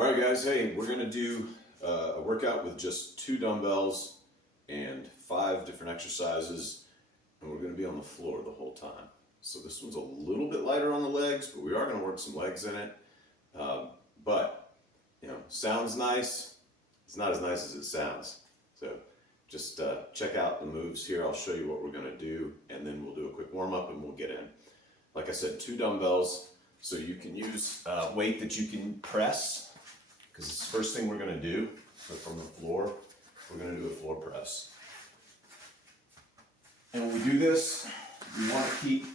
All right, guys, hey, we're gonna do a workout with just 2 dumbbells and 5 different exercises, and we're gonna be on the floor the whole time. So this one's a little bit lighter on the legs, but we are gonna work some legs in it. But, you know, sounds nice. It's not as nice as it sounds. So just check out the moves here. I'll show you what we're gonna do, and then we'll do a quick warm up and we'll get in. Like I said, 2 dumbbells, so you can use weight that you can press, because it's the first thing we're gonna do. So from the floor, we're gonna do a floor press. And when we do this, we wanna keep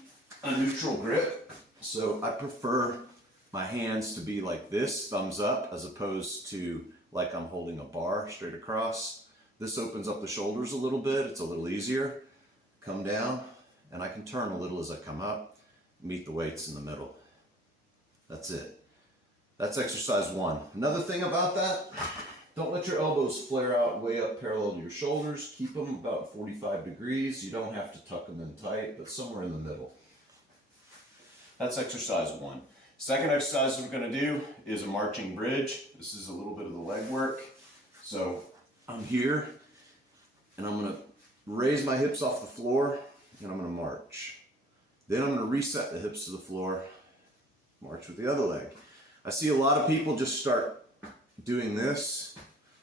a neutral grip. So I prefer my hands to be like this, thumbs up, as opposed to like I'm holding a bar straight across. This opens up the shoulders a little bit. It's a little easier. Come down, and I can turn a little as I come up, meet the weights in the middle. That's it. That's exercise 1. Another thing about that, don't let your elbows flare out way up parallel to your shoulders. Keep them about 45 degrees. You don't have to tuck them in tight, but somewhere in the middle. That's exercise 1. Second exercise we're gonna do is a marching bridge. This is a little bit of the leg work. So I'm here, and I'm gonna raise my hips off the floor, and I'm gonna march. Then I'm gonna reset the hips to the floor, march with the other leg. I see a lot of people just start doing this.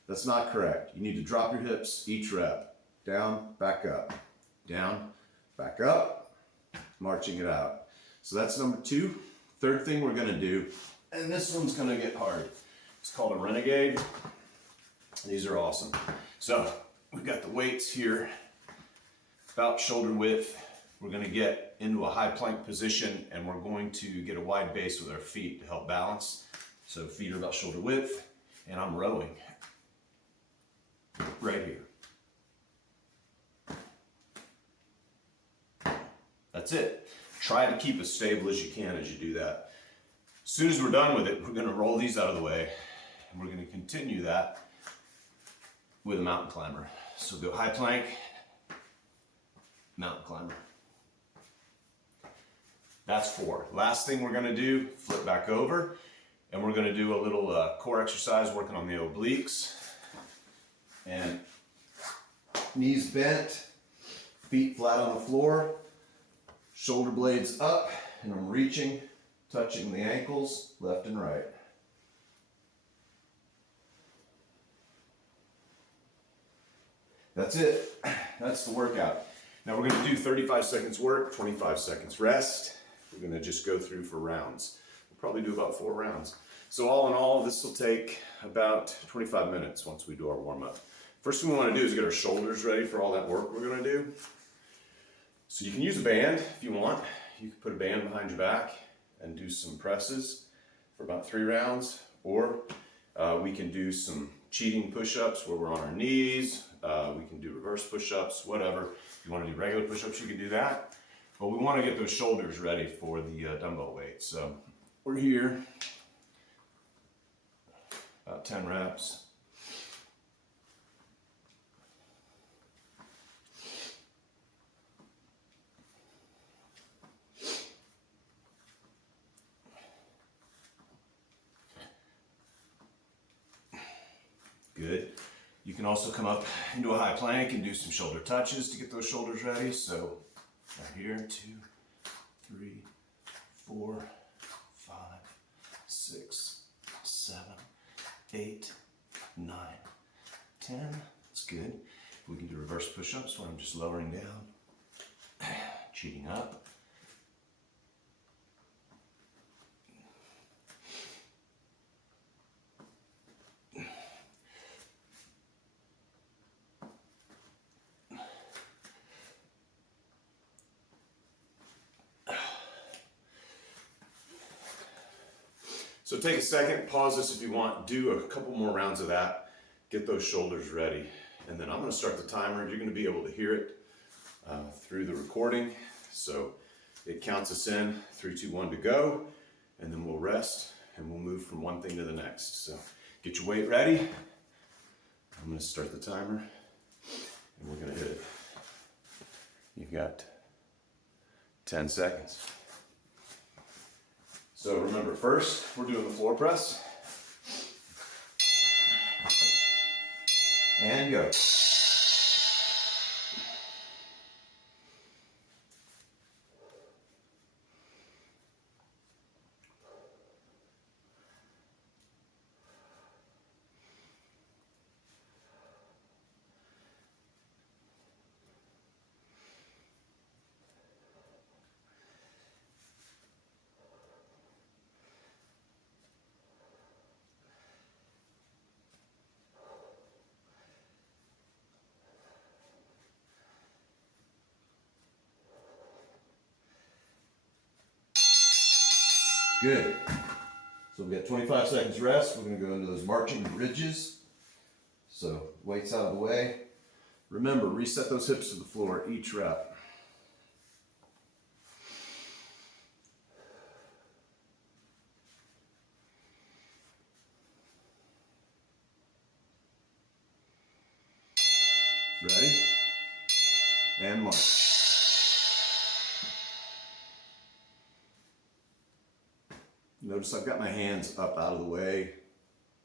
That's not correct. You need to drop your hips each rep. Down, back up. Down, back up. Marching it out. So that's number 2. Third thing we're gonna do, and this one's gonna get hard. It's called a renegade. These are awesome. So we've got the weights here, about shoulder width. We're gonna get into a high plank position, and we're going to get a wide base with our feet to help balance. So feet are about shoulder width, and I'm rowing right here. That's it. Try to keep as stable as you can as you do that. As soon as we're done with it, we're gonna roll these out of the way, and we're gonna continue that with a mountain climber. So go high plank, mountain climber. That's 4. Last thing we're gonna do, flip back over, and we're gonna do a little core exercise working on the obliques. And knees bent, feet flat on the floor, shoulder blades up, and I'm reaching, touching the ankles, left and right. That's it. That's the workout. Now we're gonna do 35 seconds work, 25 seconds rest. We're gonna just go through for rounds. We'll probably do about 4 rounds. So all in all, this will take about 25 minutes once we do our warm up. First thing we wanna do is get our shoulders ready for all that work we're gonna do. So you can use a band if you want. You can put a band behind your back and do some presses for about 3 rounds, or we can do some cheating push-ups where we're on our knees. We can do reverse push-ups, whatever. If you want to do regular push-ups, you can do that. But we want to get those shoulders ready for the dumbbell weight. So we're here, about 10 reps. Good. You can also come up into a high plank and do some shoulder touches to get those shoulders ready. So right here, 2, 3, 4, 5, 6, 7, 8, 9, 10. That's good. We can do reverse push-ups where I'm just lowering down, cheating up. So take a second, pause this if you want, do a couple more rounds of that, get those shoulders ready, and then I'm gonna start the timer. You're gonna be able to hear it through the recording. So it counts us in, 3, 2, 1 to go, and then we'll rest and we'll move from one thing to the next. So get your weight ready. I'm gonna start the timer and we're gonna hit it. You've got 10 seconds. So remember, first we're doing the floor press. And go. Good. So we got 25 seconds rest. We're going to go into those marching bridges. So weights out of the way. Remember, reset those hips to the floor each rep. Ready? And march. Notice I've got my hands up out of the way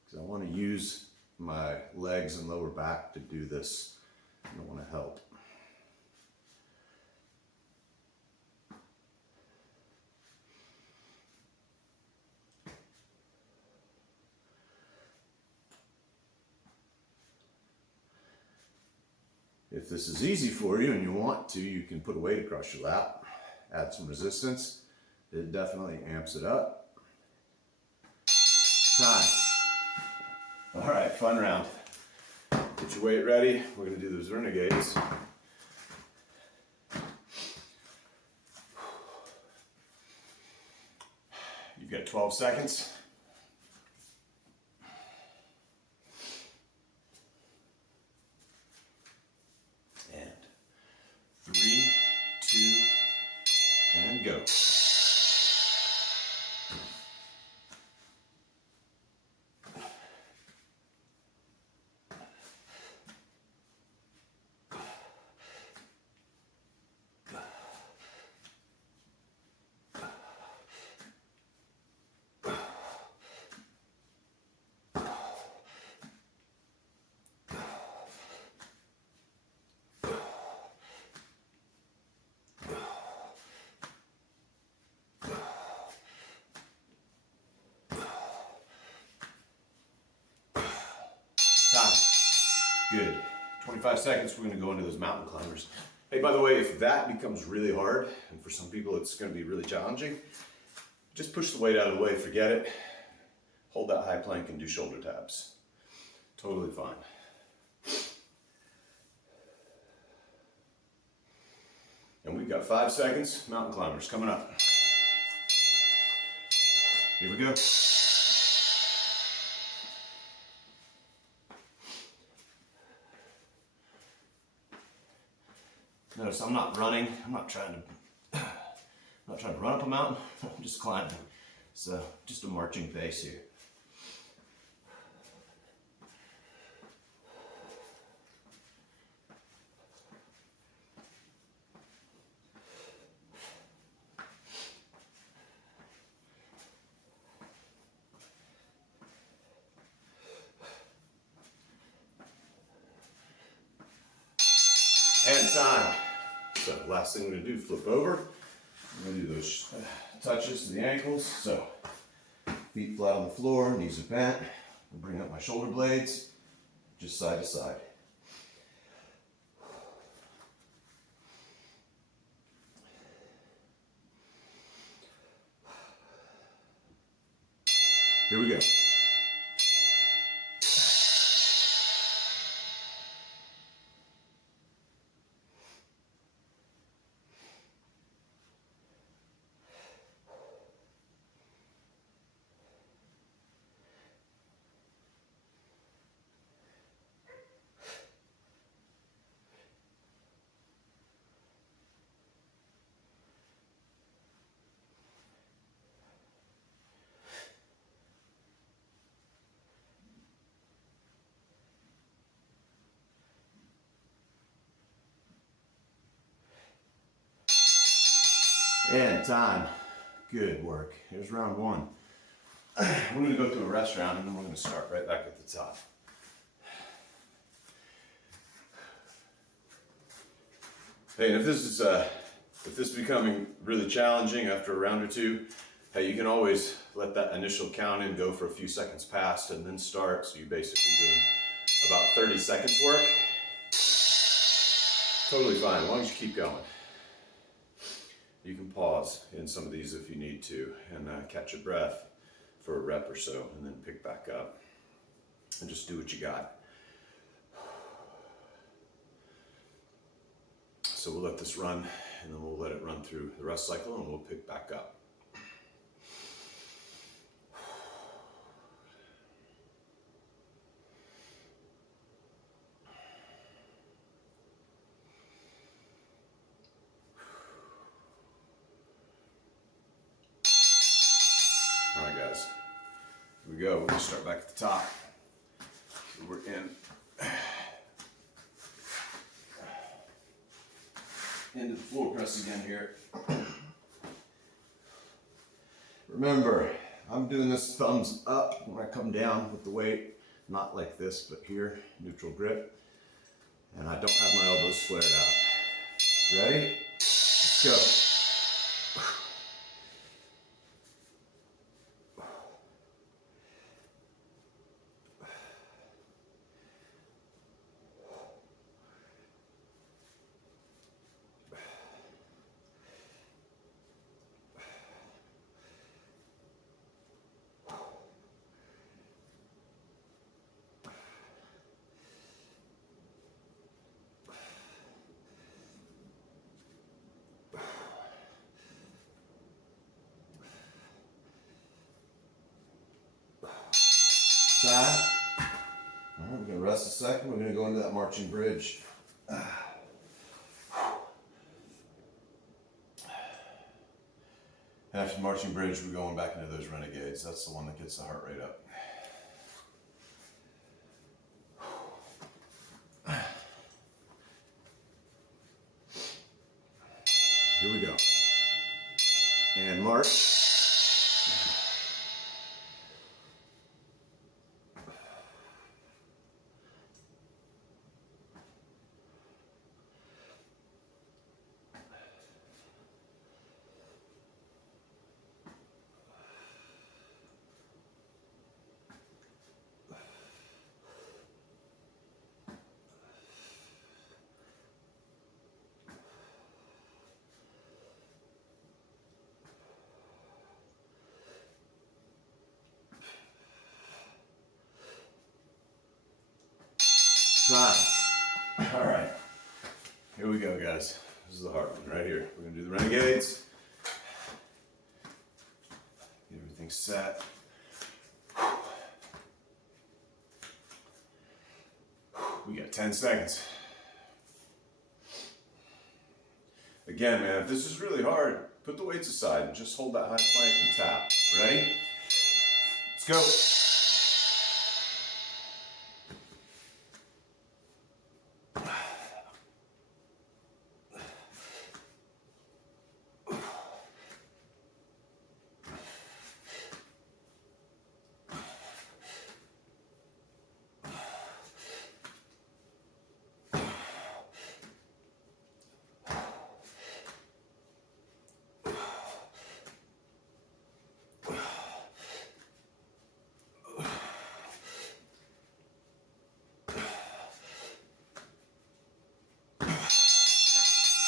because I want to use my legs and lower back to do this. I don't want to help. If this is easy for you and you want to, you can put a weight across your lap, add some resistance. It definitely amps it up. Time. All right, fun round. Get your weight ready. We're going to do those renegades. You've got 12 seconds. And 3, 2, and go. Time. Good. 25 seconds, we're going to go into those mountain climbers. Hey, by the way, if that becomes really hard, and for some people it's going to be really challenging, just push the weight out of the way, forget it. Hold that high plank and do shoulder taps. Totally fine. And we've got 5 seconds, mountain climbers coming up. Here we go. Notice I'm not running. I'm not trying to run up a mountain. I'm just climbing. So just a marching pace here. And time. So last thing we're going to do, flip over. We're going to do those touches to the ankles. So feet flat on the floor, knees are bent. I'll bring up my shoulder blades, just side to side. Here we go. And time. Good work. Here's round one. We're going to go through a rest round and then we're going to start right back at the top. Hey, and if this is becoming really challenging after a round or two, hey, you can always let that initial count in go for a few seconds past and then start. So you're basically doing about 30 seconds work. Totally fine, as long as you keep going. You can pause in some of these if you need to and catch your breath for a rep or so and then pick back up and just do what you got. So we'll let this run and then we'll let it run through the rest cycle and we'll pick back up. All right, guys, here we go. We're gonna start back at the top. So we're into the floor press again here. Remember, I'm doing this thumbs up when I come down with the weight, not like this, but here, neutral grip. And I don't have my elbows flared out. Ready? Let's go. Time. All right, we're gonna rest a second. We're gonna go into that marching bridge. After marching bridge, we're going back into those renegades. That's the one that gets the heart rate up. Here we go. And march. Time. All right, here we go, guys. This is the hard one right here. We're gonna do the renegades. Get everything set. We got 10 seconds. Again, man, if this is really hard, put the weights aside and just hold that high plank and tap. Ready? Let's go.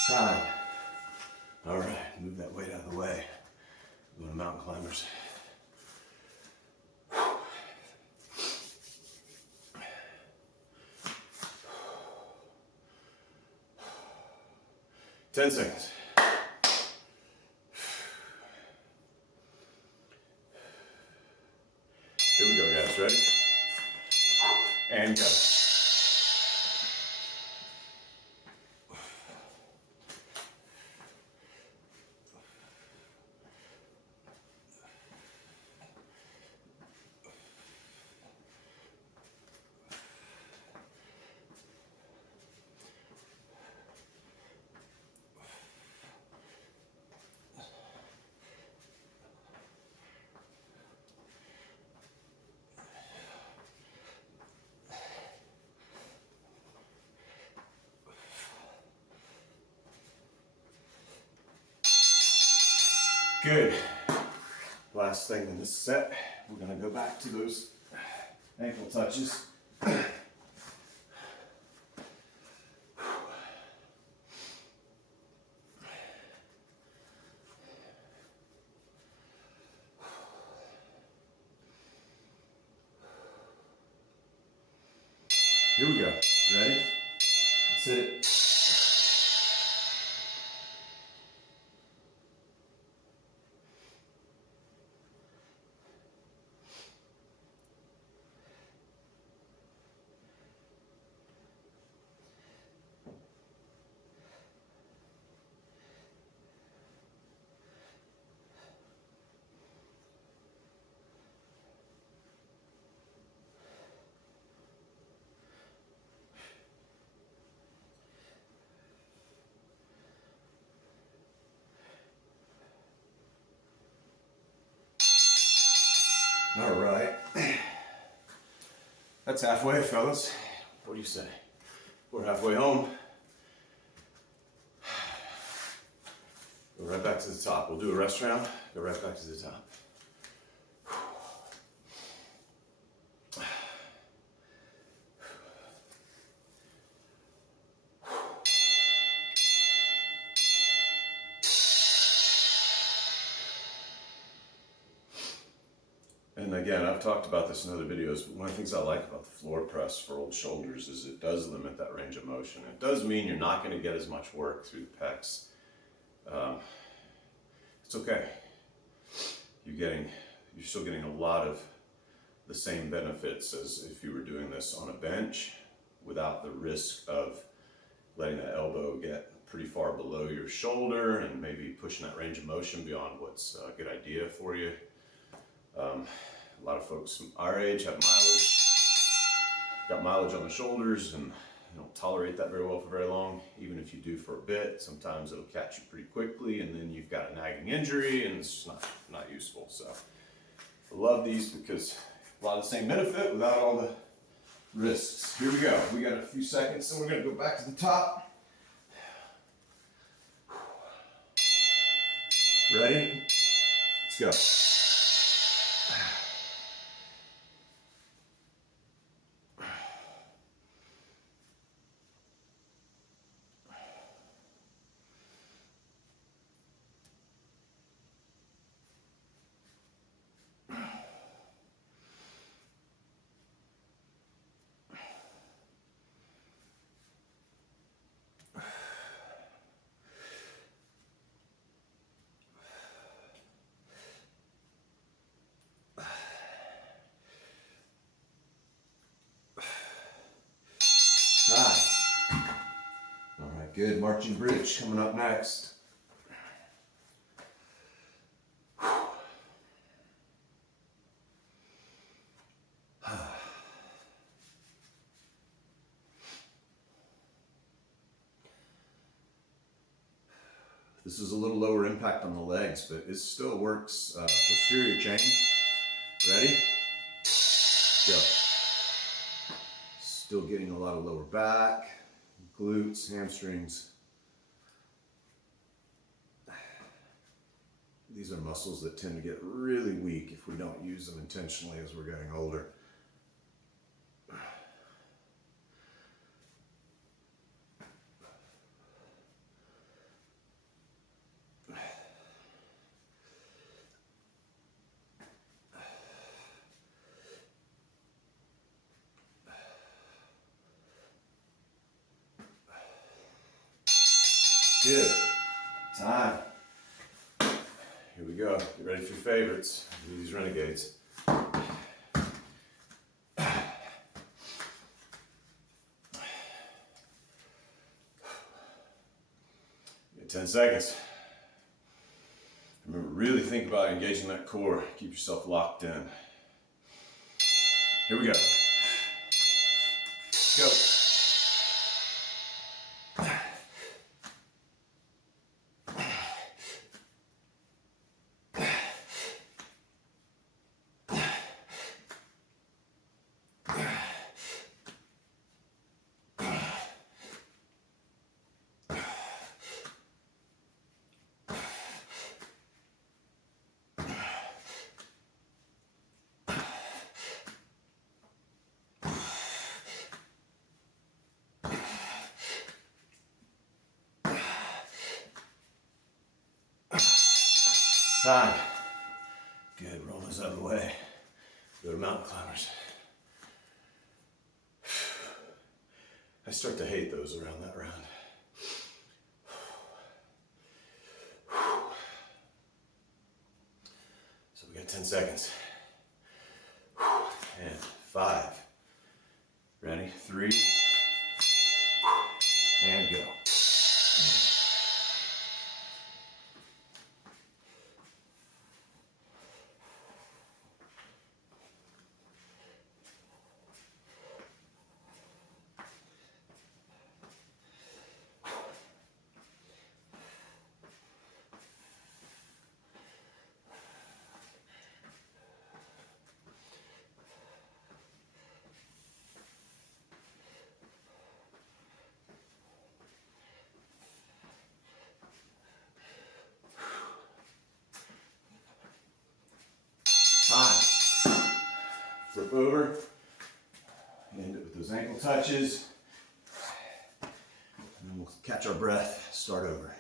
Time. All right, move that weight out of the way. We're going to mountain climbers. Ten seconds. Here we go, guys. Ready? And go. Good. Last thing in this set, we're going to go back to those ankle touches. Here we go. Ready? Let's hit it. All right. That's halfway, fellas. What do you say? We're halfway home. Go right back to the top. We'll do a rest round. Go right back to the top. And again, I've talked about this in other videos, but one of the things I like about the floor press for old shoulders is it does limit that range of motion. It does mean you're not going to get as much work through the pecs. It's okay. You're still getting a lot of the same benefits as if you were doing this on a bench without the risk of letting that elbow get pretty far below your shoulder and maybe pushing that range of motion beyond what's a good idea for you. A lot of folks our age have got mileage on the shoulders, and they don't tolerate that very well for very long. Even if you do for a bit, sometimes it'll catch you pretty quickly, and then you've got a nagging injury, and it's just not useful. So I love these because a lot of the same benefit without all the risks. Here we go. We got a few seconds, and we're going to go back to the top. Ready? Let's go. All right, good. Marching bridge coming up next. This is a little lower impact on the legs, but it still works posterior chain. Ready? Go. Still getting a lot of lower back, glutes, hamstrings. These are muscles that tend to get really weak if we don't use them intentionally as we're getting older. Good. Time. Here we go. Get ready for your favorites. These renegades. 10 seconds. Remember, really think about engaging that core. Keep yourself locked in. Here we go. Go. Time. Good, roll those out of the way. Go to mountain climbers. I start to hate those around that round. So we got 10 seconds. And 5. Ready? 3. And go. Time. Flip over. End it with those ankle touches. And then we'll catch our breath, start over.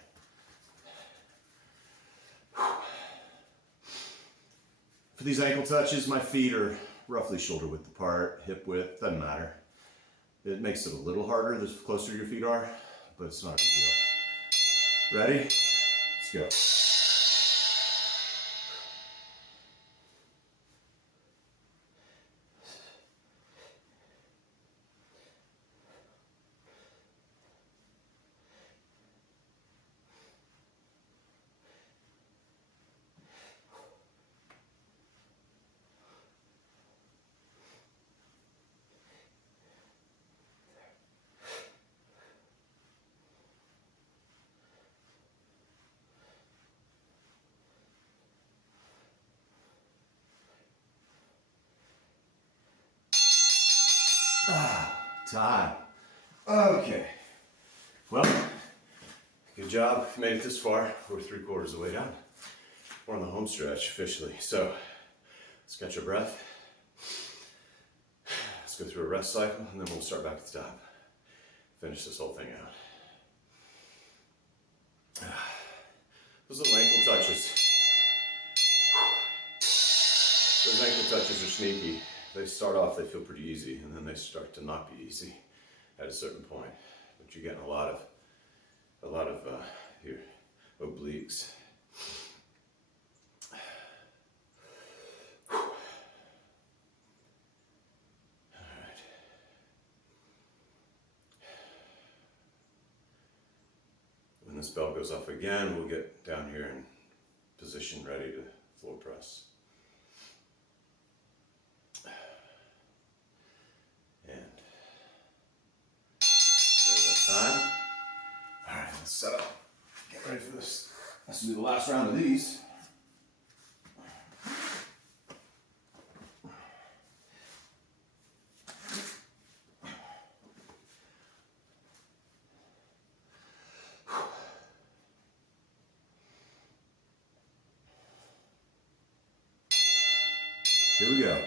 For these ankle touches, my feet are roughly shoulder width apart, hip width, doesn't matter. It makes it a little harder the closer your feet are, but it's not a big deal. Ready? Let's go. Time. Okay. Well, good job. Made it this far. We're 3/4 of the way down. We're on the home stretch officially. So let's catch our breath. Let's go through a rest cycle and then we'll start back at the top. Finish this whole thing out. Those little ankle touches. Those ankle touches are sneaky. They start off, they feel pretty easy, and then they start to not be easy at a certain point. But you're getting a lot of your obliques. All right. When this bell goes off again, we'll get down here in position, ready to floor press. Time. All right, let's set up. Get ready for this. This will be the last round of these. Here we go.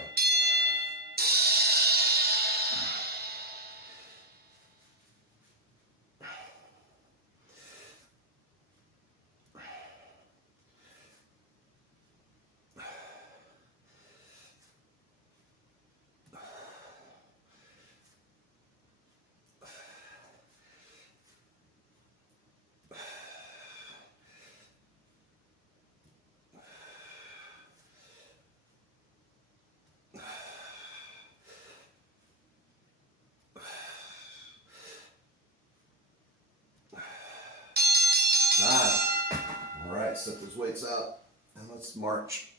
All right, set those weights out and let's march.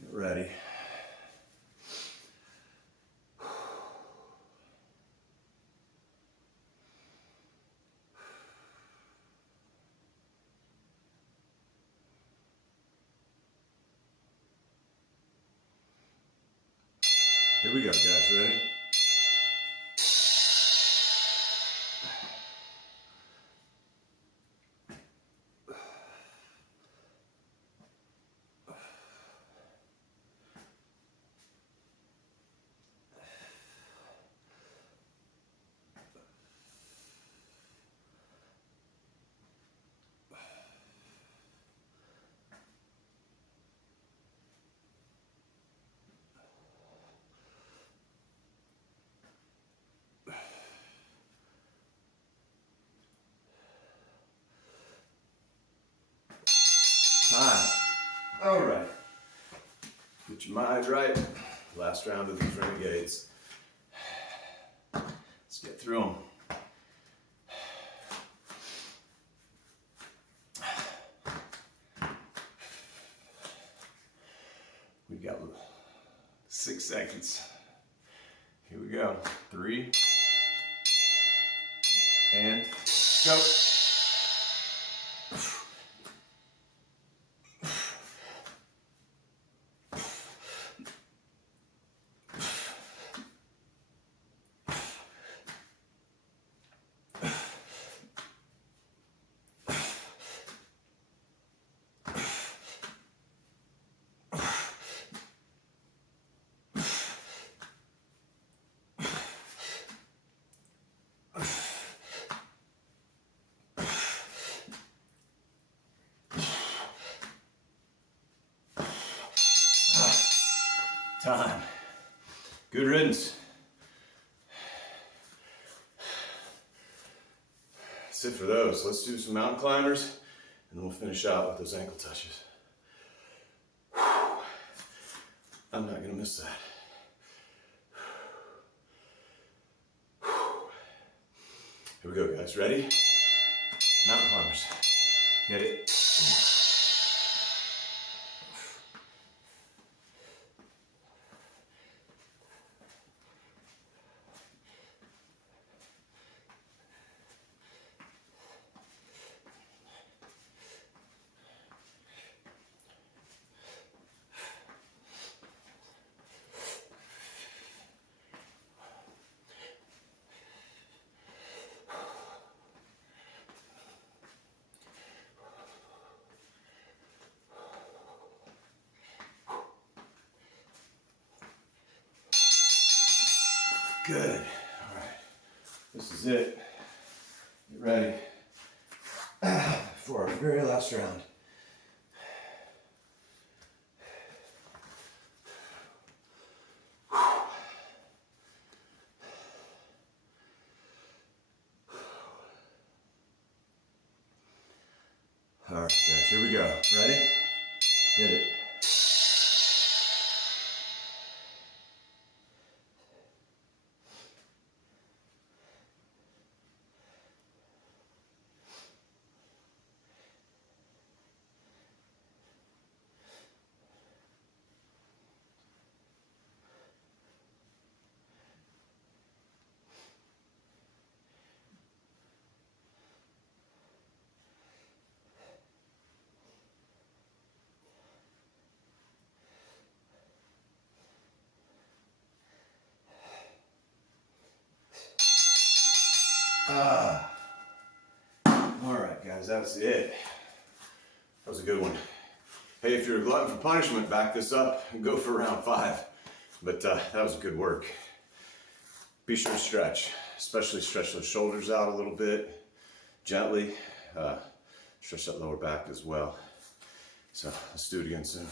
Get ready. Here we go, guys. Ready? All right. Get your mind right. Last round of these renegades. Let's get through them. We got 6 seconds. Here we go. 3, and go. Time. Good riddance. That's it for those. Let's do some mountain climbers and then we'll finish out with those ankle touches. I'm not gonna miss that. Here we go, guys. Ready? Mountain climbers. Get it. Good. All right. This is it. Get ready for our very last round. All right, guys, here we go. Ready? Hit it. All right, guys, that's it. That was a good one. Hey, if you're a glutton for punishment, back this up and go for round 5. But that was good work. Be sure to stretch, especially stretch those shoulders out a little bit, gently. Stretch that lower back as well. So let's do it again soon.